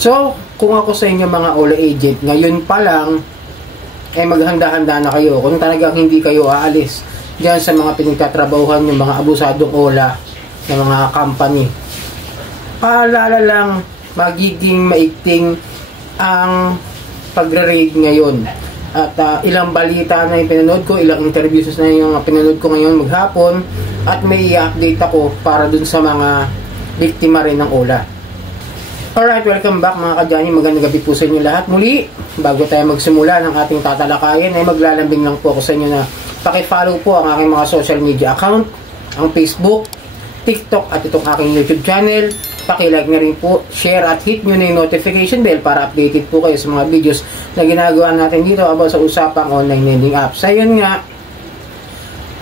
So, kung ako sa inyo mga OLA agent, ngayon pa lang, ay maghanda-handa na kayo. Kung talagang hindi kayo aalis diyan sa mga pinagtatrabahuhan yung mga abusadong OLA ng mga company. Paalala lang, magiging maigting ang pagre-raid ngayon. At ilang balita na yung pinanood ko, ilang interviews na yung pinanood ko ngayon maghapon, at may i-update ako para dun sa mga biktima rin ng OLA. Alright, welcome back mga kadyani. Magandang gabi po sa inyo lahat. Muli, bago tayo magsimula ng ating tatalakayin, ay maglalambing lang po ako sa inyo na paki-follow po ang aking mga social media account, ang Facebook, TikTok at itong aking YouTube channel. Paki-like na rin po, share at hit nyo na yung notification bell para updated po kayo sa mga videos na ginagawa natin dito about sa usapang online lending apps. Ayun nga,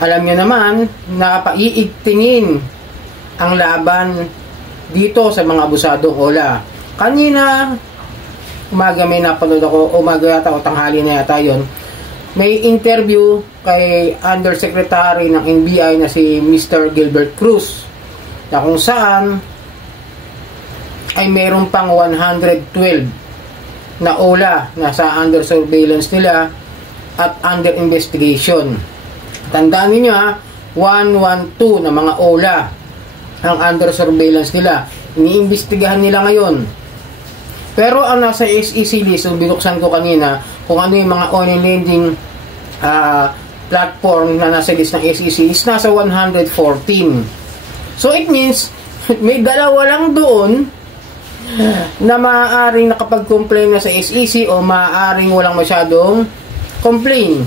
alam nyo naman, nakapaiigtingin ang laban dito sa mga abusadong OLA. Kanina, umaga may napanood ako, umaga yata o tanghali na yata yun, may interview kay Undersecretary ng NBI na si Mr. Gilbert Cruz, na kung saan ay mayroon pang 112 na OLA na sa under surveillance nila at under investigation. Tandaan niyo ha, 112 na mga OLA ang under surveillance nila. Iniimbestigahan nila ngayon. Pero ang nasa SEC list, yung binuksan ko kanina, kung ano yung mga online lending platform na nasa list ng SEC is nasa 114. So it means, may dalawa lang doon na maaaring nakapag-complain na sa SEC o maaaring walang masyadong complain.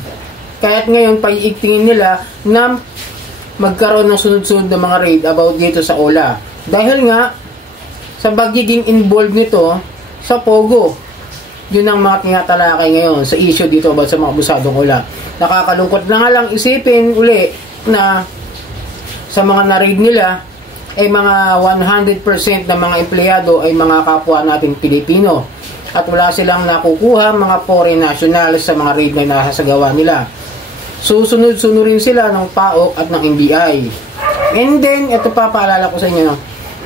Kaya't ngayon paiigtingin nila na magkaroon ng sunod-sunod na mga raid about dito sa OLA. Dahil nga sa pagiging involved nito sa Pogo, yun ang mga tinatalakay ngayon sa issue dito about sa mga abusadong OLA. Nakakalungkot na nga lang isipin uli na sa mga na-raid nila ay mga 100% na mga empleyado ay mga kapwa natin Pilipino at wala silang nakukuha mga foreign nationals sa mga raid na nasasagawa nila. Susunod-sunurin sila ng PAOK at ng NBI. And then, ito pa paalala ko sa inyo, no?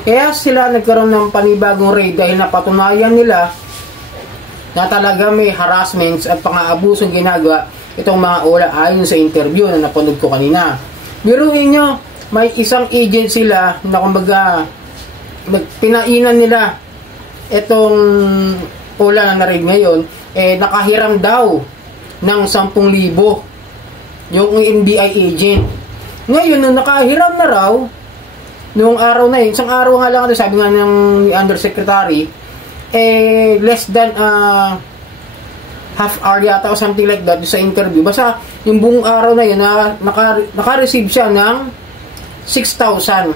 Kaya sila nagkaroon ng panibagong raid dahil napatunayan nila na talaga may harassments at pang-aabusong ginagawa itong mga OLA ayon sa interview na napanood ko kanina. Biruin nyo, may isang agent sila na kumbaga pinainan nila itong OLA na na-raid ngayon, nakahiram daw ng 10,000 yung NBI agent. Ngayon, nung nakahiram na raw, nung araw na yun, isang araw nga lang, sabi nga ng Undersecretary, less than half hour yata o something like that sa interview. Basta yung buong araw na yun, naka-receive siya ng 6,000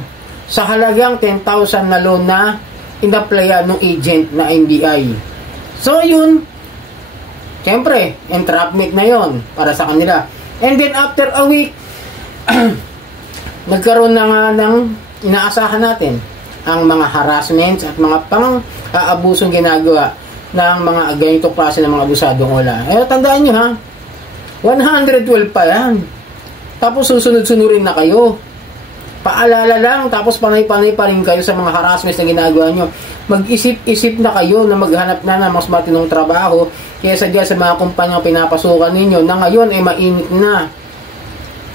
sa halagang 10,000 na loan na inaplayan ng agent na NBI. So yun, siyempre, entrapment na yon para sa kanila. And then after a week, nagkaroon na nga ng inaasahan natin ang mga harassments at mga pang-aabusong ginagawa ng mga ganitong klase ng mga abusadong OLA. Tandaan nyo ha, 112 pa yan. Tapos susunod-sunurin na kayo. Paalala lang, tapos panay-panay pa rin kayo sa mga harassments na ginagawa nyo. Mag-isip-isip na kayo na maghanap na ng mas matinong trabaho kaysa dyan sa mga kumpanyang pinapasukan ninyo na ngayon ay mainit na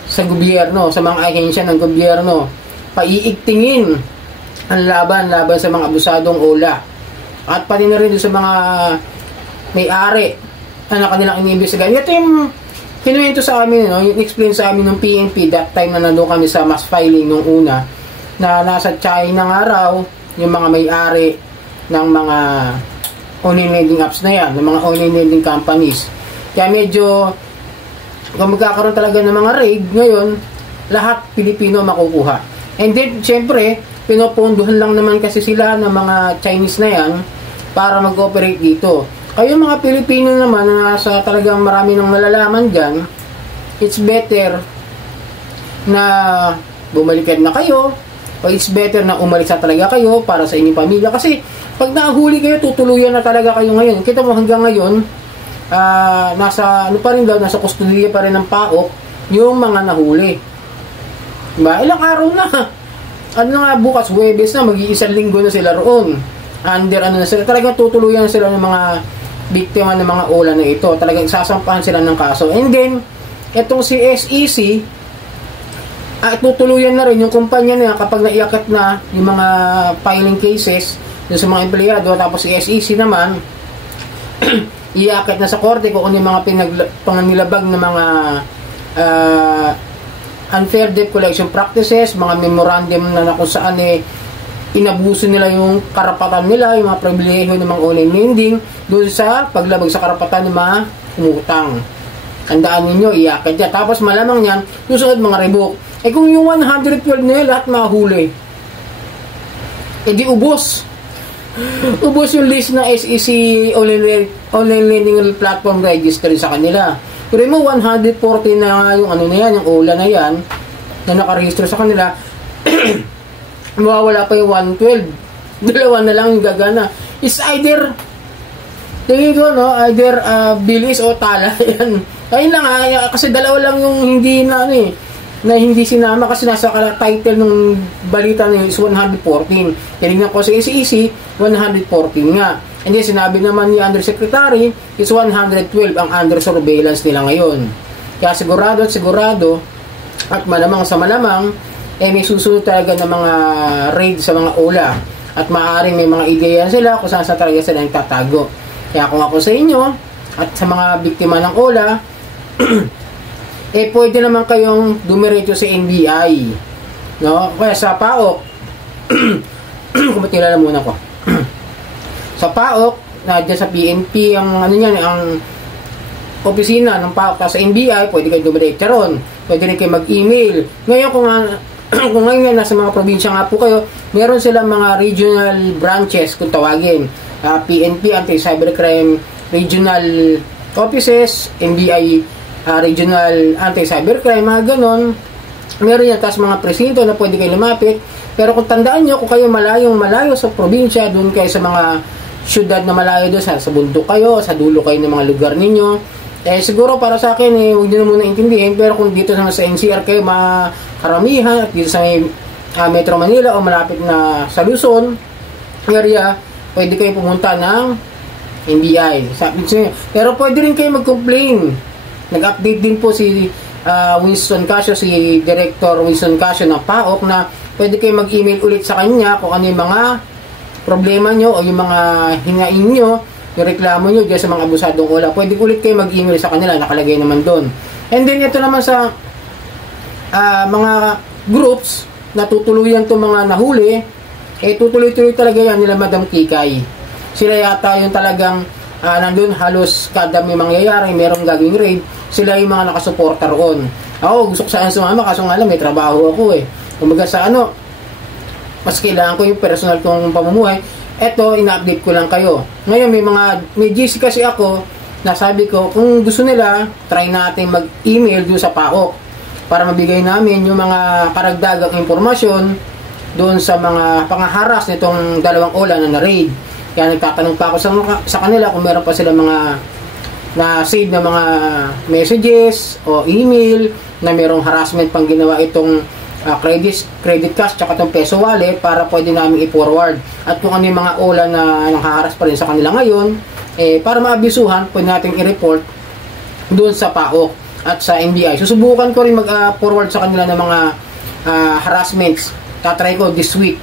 sa gobyerno, sa mga ahensya ng gobyerno. Paiigtingin ang laban sa mga abusadong OLA. At pati na rin sa mga may-ari na kanilang iniimbestigahan. Ito yung kinuwento sa amin, no? Yung explain sa amin ng PNP that time na nandun kami sa mass filing nung una, na nasa China nga raw yung mga may-ari ng mga online lending apps na yan, ng mga online lending companies. Kaya medyo kung magkakaroon talaga ng mga raid ngayon, lahat Pilipino makukuha. And then syempre pinopondohan lang naman kasi sila ng mga Chinese na yan para mag-operate dito. Kayo mga Pilipino naman na nasa talagang marami ng nalalaman dyan, it's better na bumalikan na kayo o it's better na umalis na talaga kayo para sa inyong pamilya. Kasi pag nahuli kayo, tutuluyan na talaga kayo ngayon. Kita mo hanggang ngayon, nasa ano pa rin daw, nasa kustudiya pa rin ng PAOK yung mga nahuli. Diba? Ilang araw na. Ano nga bukas, Huwebes na, mag-iisang linggo na sila roon. under ano na sila, talagang tutuluyan sila ng mga biktima ng mga OLA na ito. Talagang sasampahan sila ng kaso. And then, itong si SEC, tutuluyan na rin yung kumpanya na kapag naiakit na yung mga filing cases dun sa mga empleyado. Tapos si SEC naman, iakit na sa korte kung ano yung mga panganilabag na mga unfair debt collection practices, mga memorandum na kung saan inabuso nila yung karapatan nila, yung mga pribilehiyo ng mga online lending doon sa paglabag sa karapatan ng mga umutang. Tandaan ninyo, iakit yan. Tapos malamang yan, susunod mga revoke. Kung yung 112 na yun, lahat mahuli. Di ubos. Ubos yung list na SEC online lending platform registry sa kanila. Pero mo 140 na yung ano na yan, yung OLA na yan, na nakarehistro sa kanila, mawawala pa yung 112. Dalawa na lang yung gagana. It's either either bilis o tala. Yan. Ayun lang kasi dalawa lang yung hindi na na hindi sinama kasi nasa title ng balita na is 114. Tinignan ko sa SEC, 114 nga. And then sinabi naman ni Undersecretary is 112 ang under surveillance nila ngayon. Kaya sigurado at malamang sa malamang may susunod talaga ng mga raid sa mga OLA at maaaring may mga ideya sila kung saan talaga sila nagtatago. Kaya kung ako sa inyo at sa mga biktima ng OLA pwede naman kayong dumiretso sa NBI, no? Kaya sa PAOK kumatilala muna ko sa PAOK na dyan sa PNP ang ano niyan, ang opisina ng PAOK sa NBI, pwede kayo dumiretso ron, pwede rin kayo mag-email. Ngayon kung ngayon nasa mga probinsya nga po kayo, meron silang mga regional branches kung tawagin, PNP, Anti-Cybercrime Regional Offices, NBI Regional Anti-Cybercrime, mga ganon. Meron yan, tapos mga presinto na pwede kayo lumapit. Pero kung tandaan nyo, kung kayo malayo sa probinsya, doon kayo sa mga syudad na malayo doon, sa bundok kayo, sa dulo kayo ng mga lugar ninyo, siguro para sa akin, huwag nyo na muna intindihin. Pero kung dito sa NCR kayo, makaramihan, at dito sa Metro Manila o malapit na sa Luzon area, pwede kayo pumunta ng NBI. Pero pwede rin kayo mag-complain. Nag-update din po si Winston Casio, si Director Winston Casio ng PAOK, na pwede kayo mag-email ulit sa kanya kung ano yung mga problema nyo o yung mga hinaing nyo, yung reklamo nyo dyan sa mga abusadong OLA. Pwede ulit kayo mag-email sa kanila, nakalagay naman doon. And then ito naman sa mga groups na tutuluyan itong mga nahuli, tutuloy-tuloy talaga yan nila Madam Kikay. Sila yata yung talagang nandun halos kada may mangyayari, merong gagawing raid, sila yung mga nakasuporta roon. Ako, gusto ko saan sumama, kaso nga lang, may trabaho ako Kumbaga sa mas kailangan ko yung personal kong pamumuhay. Eto, ina-update ko lang kayo. Ngayon, may GC kasi ako, nasabi ko, kung gusto nila, try natin mag-email doon sa PAOK para mabigay namin yung mga karagdagang impormasyon doon sa mga pangaharas nitong dalawang OLA na na-raid. Kaya nagtatanong pa ako sa kanila kung meron pa sila mga na-save na mga messages o email na merong harassment pang ginawa itong credit cash tsaka itong peso wallet para pwede namin i-forward. At kung ano yung mga OLA na nanghaharas pa rin sa kanila ngayon, para maabisuhan, pwede natin i-report doon sa PAOK at sa NBI. Susubukan ko rin mag-forward sa kanila ng mga harassments. Tatry ko this week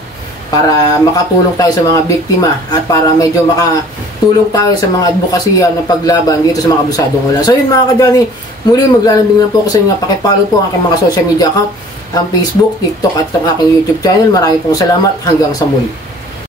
para makatulong tayo sa mga biktima at para medyo makatulong tayo sa mga advokasya ng paglaban dito sa mga abusadong OLA. So yun mga kadyani, muli maglalambing lang po ako sa inyo. Pakipollow po ang aking mga social media account, ang Facebook, TikTok at ang aking YouTube channel. Maraming pong salamat. Hanggang sa muli.